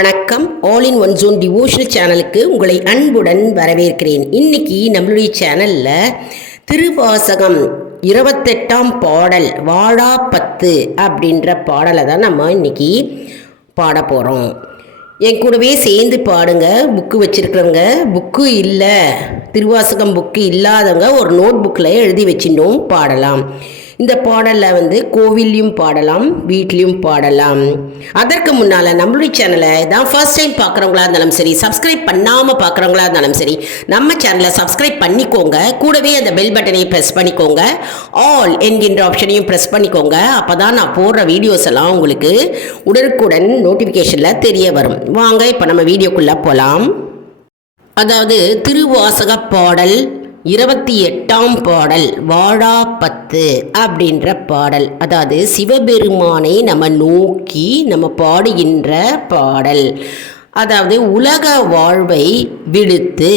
வணக்கம். All in one zone devotional சேனலுக்கு உங்களை அன்புடன் வரவேற்கிறேன். இன்னைக்கு நம்மளுடைய சேனலில் திருவாசகம் இருபத்தெட்டாம் பாடல் வாழா பத்து அப்படின்ற பாடலை தான் நம்ம இன்னைக்கு பாட போகிறோம் என் கூடவே சேர்ந்து பாடுங்க. புக்கு வச்சுருக்கிறவங்க புக்கு இல்லை திருவாசகம் புக்கு இல்லாதவங்க ஒரு நோட் புக்கில் எழுதி வச்சிருந்தோம் பாடலாம். இந்த பாடலில் வந்து கோவில்லையும் பாடலாம் வீட்லேயும் பாடலாம். அதற்கு முன்னால் நம்மளுடைய சேனலை தான் ஃபர்ஸ்ட் டைம் பார்க்குறவங்களா இருந்தாலும் சரி சப்ஸ்கிரைப் பண்ணாமல் பார்க்குறவங்களா இருந்தாலும் சரி நம்ம சேனலை சப்ஸ்கிரைப் பண்ணிக்கோங்க. கூடவே அந்த பெல் பட்டனை ப்ரெஸ் பண்ணிக்கோங்க. ஆல் என்கின்ற ஆப்ஷனையும் ப்ரெஸ் பண்ணிக்கோங்க. அப்போ தான் நான் போடுற வீடியோஸ் எல்லாம் உங்களுக்கு உடனுக்குடன் நோட்டிஃபிகேஷனில் தெரிய வரும். வாங்க இப்போ நம்ம வீடியோக்குள்ளே போகலாம் அதாவது திருவாசக பாடல் இருபத்தி எட்டாம் பாடல் வாழா பத்து அப்படின்ற பாடல். அதாவது சிவபெருமானை நம்ம நோக்கி நம்ம பாடுகின்ற பாடல். அதாவது உலக வாழ்வை விடுத்து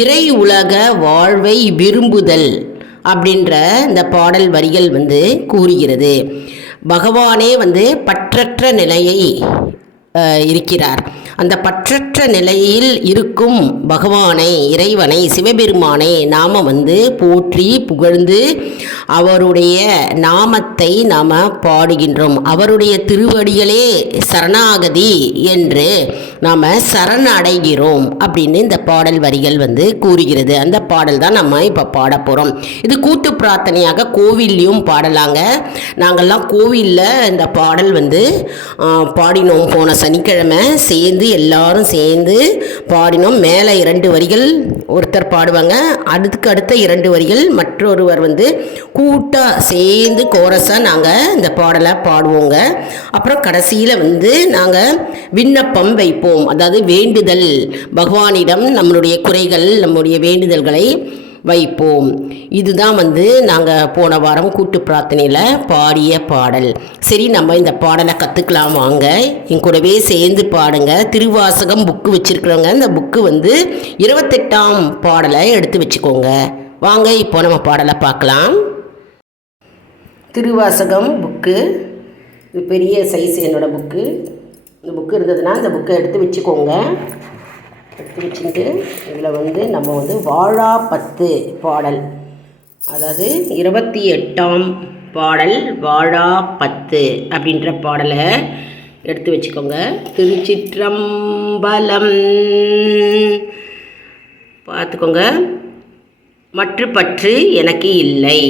இறை உலக வாழ்வை விரும்புதல் அப்படின்ற இந்த பாடல் வரிகள் வந்து கூறுகிறது. பகவானே வந்து பற்றற்ற நிலையை இருக்கிறார். அந்த பற்றற்ற நிலையில் இருக்கும் பகவானை இறைவனை சிவபெருமானை நாம் வந்து போற்றி புகழ்ந்து அவருடைய நாமத்தை நாம் பாடுகின்றோம். அவருடைய திருவடிகளே சரணாகதி என்று நாம் சரணடைகிறோம் அப்படின்னு இந்த பாடல் வரிகள் வந்து கூறுகிறது. அந்த பாடல் தான் நம்ம இப்போ பாட போகிறோம் இது கூட்டு பிரார்த்தனையாக கோவில்லையும் பாடலாங்க. நாங்கள்லாம் கோவிலில் இந்த பாடல் வந்து பாடினோம் போன சனிக்கிழமை. சேர்ந்து எல்லாரும் சேர்ந்து பாடினோம். மேலே இரண்டு வரிகள் ஒருத்தர் பாடுவாங்க. அதுக்கு அடுத்த இரண்டு வரிகள் மற்றொருவர் வந்து கூட்டாக சேர்ந்து கோரஸாக நாங்கள் இந்த பாடலை பாடுவோங்க. அப்புறம் கடைசியில் வந்து நாங்கள் விண்ணப்பம் வைப்போம். அதாவது வேண்டுதல். பகவானிடம் நம்மளுடைய குறைகள் நம்முடைய வேண்டுதல்களை வைப்போம். இதுதான் வந்து நாங்கள் போன வாரம் கூட்டு பிரார்த்தனையில் பாடிய பாடல். சரி நம்ம இந்த பாடலை கற்றுக்கலாம் வாங்க. என் கூடவே சேர்ந்து பாடுங்க. திருவாசகம் புக்கு வச்சுருக்குறவங்க இந்த புக்கு வந்து இருபத்தெட்டாம் பாடலை எடுத்து வச்சுக்கோங்க. வாங்க இப்போ நம்ம பாடலை பார்க்கலாம். திருவாசகம் புக்கு. இது பெரிய சைஸ் என்னோட புக்கு. இந்த புக்கு இருந்ததுன்னா இந்த புக்கை எடுத்து வச்சுக்கோங்க. எடுத்து வச்சுட்டு இதில் வந்து நம்ம வந்து வாழா பத்து பாடல். அதாவது இருபத்தி எட்டாம் பாடல் வாழா பத்து அப்படின்ற பாடலை எடுத்து வச்சுக்கோங்க. திருச்சிற்றம்பலம். பார்த்துக்கோங்க. மற்ற பற்று எனக்கு இல்லை.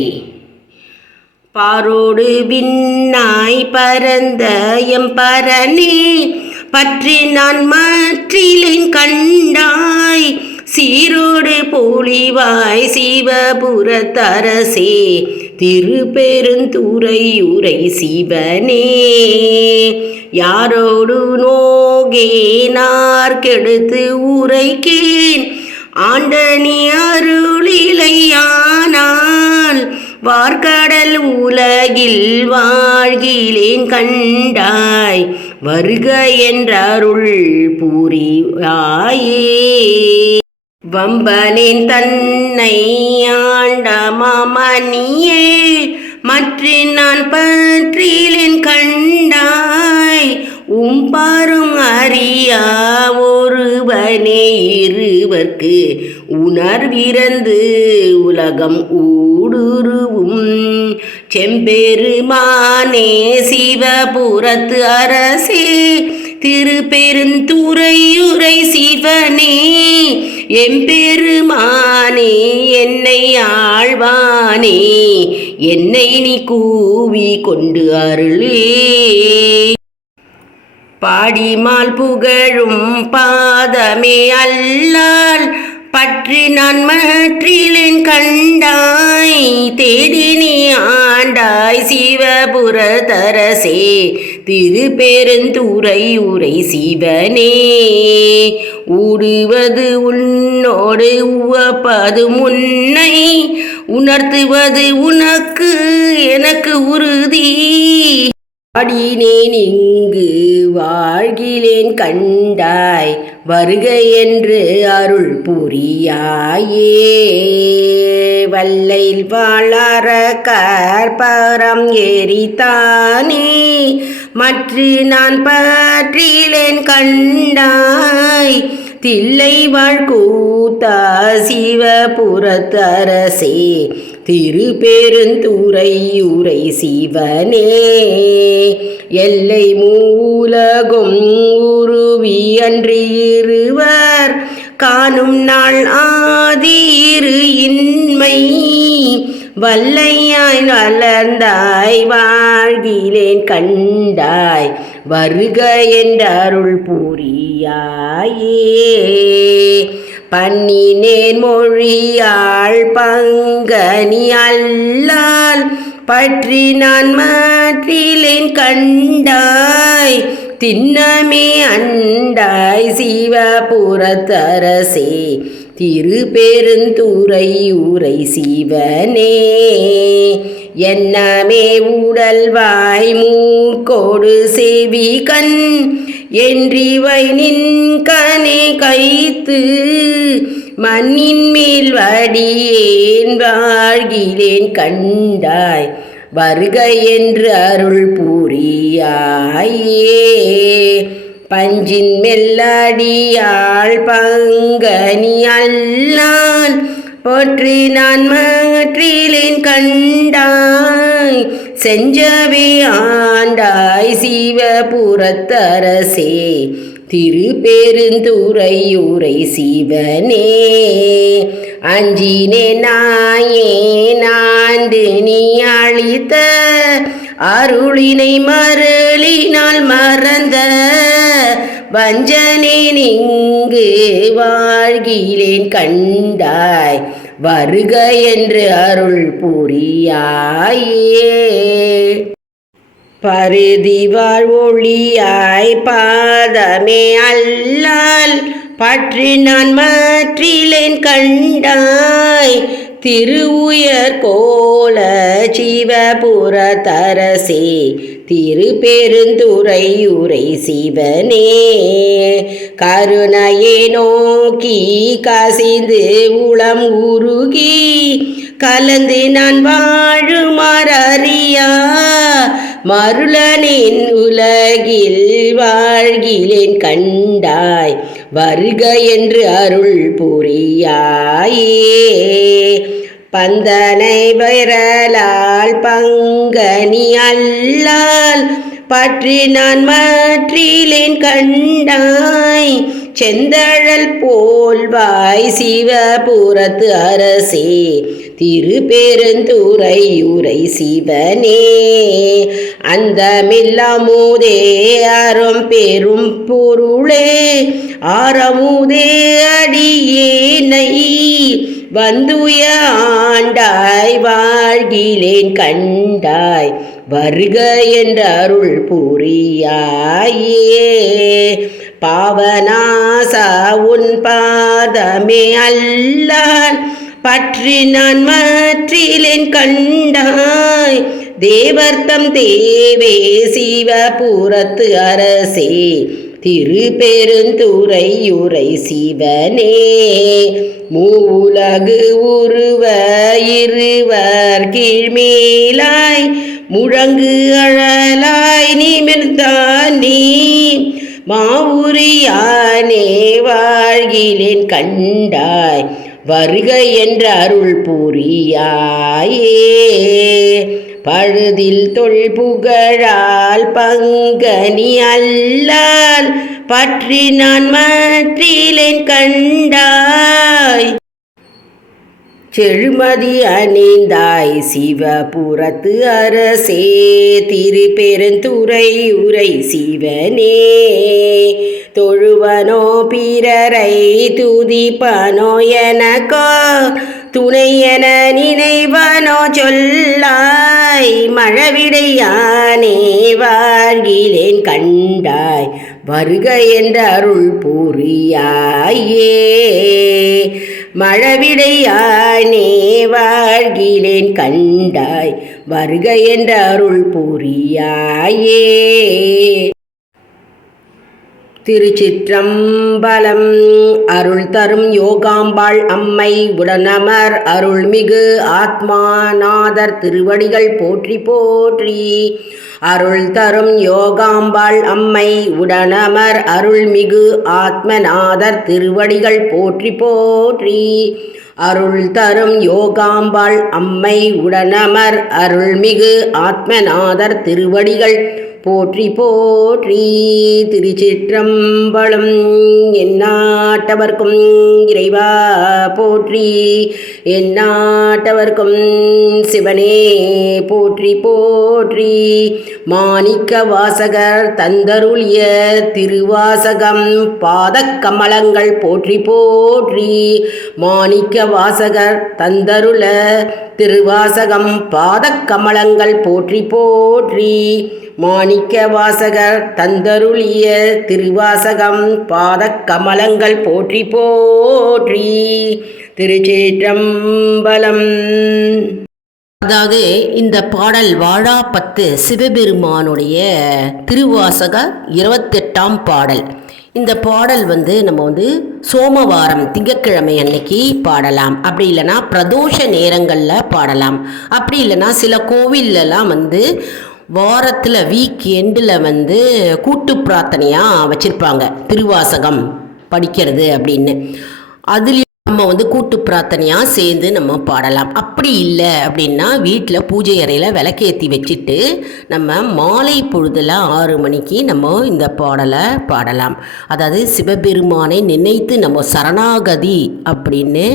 பாரோடு விண்ணாய் பரந்த எம் எம்பரனே பற்றி நான் மற்றிலின் கண்டாய். சீரோடு போலிவாய் சிவபுரத்தரசே திருப்பெருந்துறையுரை சிவனே. யாரோடு நோகேனார் கெடுத்து உரைக்கேன். ஆண்டனி அருளிலையானார். வார்கடல் உலகில் வாழ்கிலேன் கண்டாய் வருக என்றருள் பூரியாயே வம்பனேன் தன்னை ஆண்ட மாமணியே மற்ற நான் பற்றிலேன் கண்டாய் உம்பாரும் அறியா ஒருவனே இருவர்க்கு உணர்விறந்து உலகம் ஊடுருவும். செம்பெருமானே சிவபுரத்து அரசே திருப்பெருந்துறையுரை சிவனே எம்பெருமானே என்னை ஆழ்வானே என்னை நீ கூவி கொண்டு அருளே. பாடிமால் புகழும் பாதமே அல்லால் பற்றி நான் மற்றிலேன் கண்டாய் தேடி ஆண்டாய் சிவபுர தரசே திருப்பெருந்துரை உரை சிவனே ஊடுவது உன்னோடு உவப்பது முன்னை உணர்த்துவது உனக்கு எனக்கு உறுதி. வாடினேன் இங்கு வாழ்கிலேன் கண்டாய் வருக என்று அருள் புரியாயே. வல்லையில் வாழார கற்பரம் எரித்தானே மற்ற நான் பற்றிலேன் கண்டாய். தில்லை வாழ்கூத்தா சிவபுரத்தரசே திரு திருப்பெருந்துறை உரை சிவனே எல்லை மூலகும் உருவி அன்றி இருவர் காணும் நாள் ஆதீரு இன்மை. வல்லையாய் வளர்ந்தாய் வாழ்கிலேன் கண்டாய் வருக என்றருள் புரியாயே. பன்னினேன் மொழியாள் பங்கனி அல்லால் பற்றி நான் மாற்றிலேன் கண்டாய். தின்னமே அண்டாய் சிவபுரத்தரசே திருப்பெருந்துறை உரை சிவனே. என்னமே உடல் வாய் மூக்கோடு செவி கண் என்றிவை நின்கனே கைத்து மண்ணின் மேல் வடியேன் வாழ்கிலேன் கண்டாய். வருக என்று அருள் புரியாயே. பஞ்சின் மெல்லடியாள் பங்கனி அல்லான். போற்றி நான் மாற்றிலேன் கண்டாய். செஞ்சவே ஆண்டாய் சிவபுரத்தரசே. திருப்பெருந்துறையூரை சிவனே. அஞ்சினே நாயே நாண்டு நீ அழித்த. அருளினை மருளினால் மறந்த. வஞ்சனே நீங்கு வாழ்கிலேன் கண்டாய். வருக என்று அருள் புரியாயே. பருதி வாழ்வொழியாய் பாதமே அல்லால் பற்றி நான் மாற்றிலேன் கண்டாய். திருவுயர் கோல சிவபுர தரசே சிவனே. கருணையை நோக்கி கசிந்து உளம் உருகி கலந்து நான் வாழுமாறியா மருளனின் உலகில் வாழ்கிலேன் கண்டாய். வருக என்று அருள் புரியாயே. பந்தனை வைரலால் பங்கனி அல்லால் பற்றி நான் மாற்றிலேன் கண்டாய். செந்தழல் போல்வாய் சிவபுரத்து அரசே திருப்பெருந்துறை உரை சிவனே. அந்த மில்லமுதே அறம் பெரும் பொருளே ஆரமுதே அடியேனை. வந்துய ஆண்டாய் வாழ்கிலேன் கண்டாய் வருக என்ற அருள் புரியாயே. பாவனாசா உன் பாதமே அல்லான் பற்றி நான் மாற்றிலேன் கண்டாய். தேவர்த்தம் தேவே சிவபுரத்து அரசே திருப்பெருந்துறையுரை சிவனே. மூலகு உருவ இருவர் கீழ்மேலாய் முழங்கு அழலாய் நிமிர்ந்தானே மாவுரியானே வாழ்கிலேன் கண்டாய். வருக என்ற அருள் பூரியாயே. பழுதில் தொல் புகழால் பங்கனி அல்லால் பற்றி நான் மற்றிலேன் கண்டாய் செழுமதி அணிந்தாய் சிவபுரத்து அரசே திருப்பெருந்துறை உரை சிவனே. தொழுவனோ பிறரை துதிப்பனோ எனக்கோ துணை என நினைவனோ சொல்லாய் மழவிடையானே வாழ்கிலேன் கண்டாய் வருக என்ற அருள் புரியாயே. மழவிடையானே வாழ்கிலேன் கண்டாய் வருக என்ற அருள் புரியாயே. திருச்சிற்றம்பலம். அருள் தரும் யோகாம்பாள் அம்மை உடனமர் அருள்மிகு ஆத்மாநாதர் திருவடிகள் போற்றி போற்றி. அருள் தரும் யோகாம்பாள் அம்மை உடனமர் அருள்மிகு ஆத்மநாதர் திருவடிகள் போற்றி போற்றி. அருள் தரும் யோகாம்பாள் அம்மை உடனமர் அருள்மிகு ஆத்மநாதர் திருவடிகள் போற்றி போற்றி. திருச்சிற்றம்பலம் எந்நாட்டவர்க்கும் இறைவா போற்றி. எந்நாட்டவர்க்கும் சிவனே போற்றி போற்றி. மாணிக்க வாசகர் தந்தருளிய திருவாசகம் பாதக்கமலங்கள் போற்றி போற்றி. மாணிக்க வாசகர் தந்தருள திருவாசகம் பாதக்கமலங்கள் போற்றி போற்றி. மாணிக்க வாசகர் தந்தருளிய திருவாசகம் பாதக்கமலங்கள் போற்றி போற்றி திருச்சேற்றம்பலம். அதாவது இந்த பாடல் வாழாப்பத்து சிவபெருமானுடைய திருவாசக இருபத்தெட்டாம் பாடல். இந்த பாடல் வந்து நம்ம வந்து சோமவாரம் திங்கட்கிழமை அன்னைக்கு பாடலாம். அப்படி இல்லைன்னா பிரதோஷ நேரங்களில் பாடலாம். அப்படி இல்லைன்னா சில கோவில்லலாம் வந்து வாரத்தில் வீக் எண்டில் வந்து கூட்டு பிரார்த்தனையாக வச்சுருப்பாங்க. திருவாசகம் படிக்கிறது அப்படின்னு. அதுலேயும் நம்ம வந்து கூட்டு பிரார்த்தனையாக சேர்ந்து நம்ம பாடலாம். அப்படி இல்லை அப்படின்னா வீட்டில் பூஜை அறையில் விளக்கேற்றி வச்சுட்டு நம்ம மாலை பொழுதில் ஆறு மணிக்கு நம்ம இந்த பாடலை பாடலாம். அதாவது சிவபெருமானை நினைத்து நம்ம சரணாகதி அப்படின்னு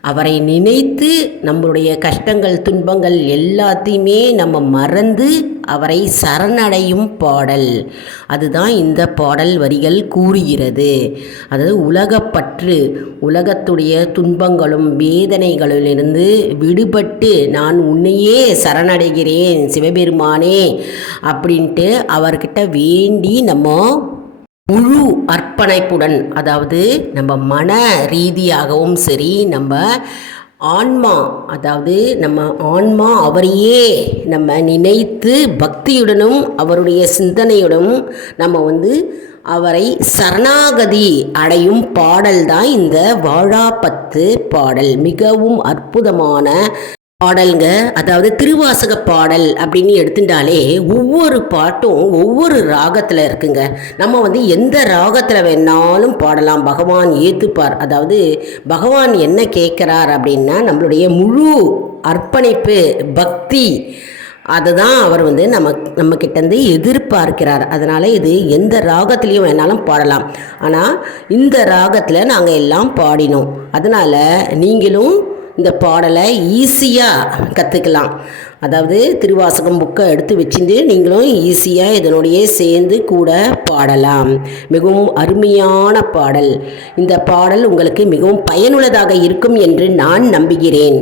அவரை நினைத்து நம்மளுடைய கஷ்டங்கள் துன்பங்கள் எல்லாத்தையுமே நம்ம மறந்து அவரை சரணடையும் பாடல். அதுதான் இந்த பாடல் வரிகள் கூறுகிறது. அதாவது உலகப்பற்று உலகத்துடைய துன்பங்களும் வேதனைகளிலிருந்து விடுபட்டு நான் உன்னையே சரணடைகிறேன் சிவபெருமானே அப்படின்ட்டு அவர்கிட்ட வேண்டி நம்ம முழு அர்ப்பணிப்புடன் அதாவது நம்ம மன ரீதியாகவும் சரி நம்ம ஆன்மா அதாவது நம்ம ஆன்மா அவரையே நம்ம நினைத்து பக்தியுடனும் அவருடைய சிந்தனையுடனும் நம்ம வந்து அவரை சரணாகதி அடையும் பாடல் தான் இந்த வாழாப்பத்து பாடல். மிகவும் அற்புதமான பாடல்ங்க அதாவது திருவாசக பாடல் அப்படின்னு எடுத்துட்டாலே ஒவ்வொரு பாட்டும் ஒவ்வொரு ராகத்தில் இருக்குங்க. நம்ம வந்து எந்த ராகத்தில் வேணாலும் பாடலாம். பகவான் ஏற்றுப்பார் அதாவது பகவான் என்ன கேட்குறார் அப்படின்னா நம்மளுடைய முழு அர்ப்பணிப்பு பக்தி அதுதான் அவர் வந்து நம்ம நம்ம கிட்டேருந்து எதிர்பார்க்கிறார். அதனால் இது எந்த ராகத்துலேயும் வேணாலும் பாடலாம். ஆனால் இந்த ராகத்தில் நாங்கள் எல்லாம் பாடினோம். அதனால் நீங்களும் இந்த பாடலை ஈஸியாக கற்றுக்கலாம் அதாவது திருவாசகம் புக்கை எடுத்து வச்சுட்டு நீங்களும் ஈஸியாக இதனுடைய சேர்ந்து கூட பாடலாம். மிகவும் அருமையான பாடல். இந்த பாடல் உங்களுக்கு மிகவும் பயனுள்ளதாக இருக்கும் என்று நான் நம்புகிறேன்.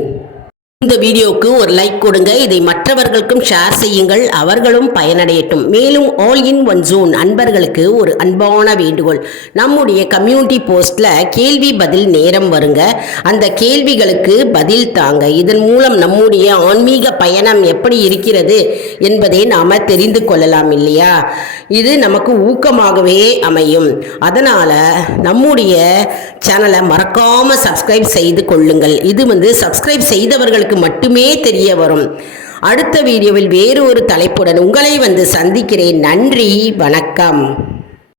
இந்த வீடியோவுக்கு ஒரு லைக் கொடுங்க. இதை மற்றவர்களுக்கும் ஷேர் செய்யுங்கள். அவர்களும் பயனடையட்டும். மேலும் ஆல் இன் ஒன் ஜோன் அன்பர்களுக்கு ஒரு அன்பான வேண்டுகோள். நம்முடைய கம்யூனிட்டி போஸ்டில் கேள்வி பதில் நேரம் வருங்க. அந்த கேள்விகளுக்கு பதில் தாங்க. இதன் மூலம் நம்முடைய ஆன்மீக பயணம் எப்படி இருக்கிறது என்பதை நாம் தெரிந்து கொள்ளலாம் இல்லையா? இது நமக்கு ஊக்கமாகவே அமையும். அதனால் நம்முடைய சேனலை மறக்காமல் சப்ஸ்கிரைப் செய்து கொள்ளுங்கள். இது வந்து சப்ஸ்கிரைப் செய்தவர்களுக்கு மட்டுமே தெரிய வரும். அடுத்த வீடியோவில் வேறு ஒரு தலைப்புடன் உங்களை வந்து சந்திக்கிறேன். நன்றி வணக்கம்.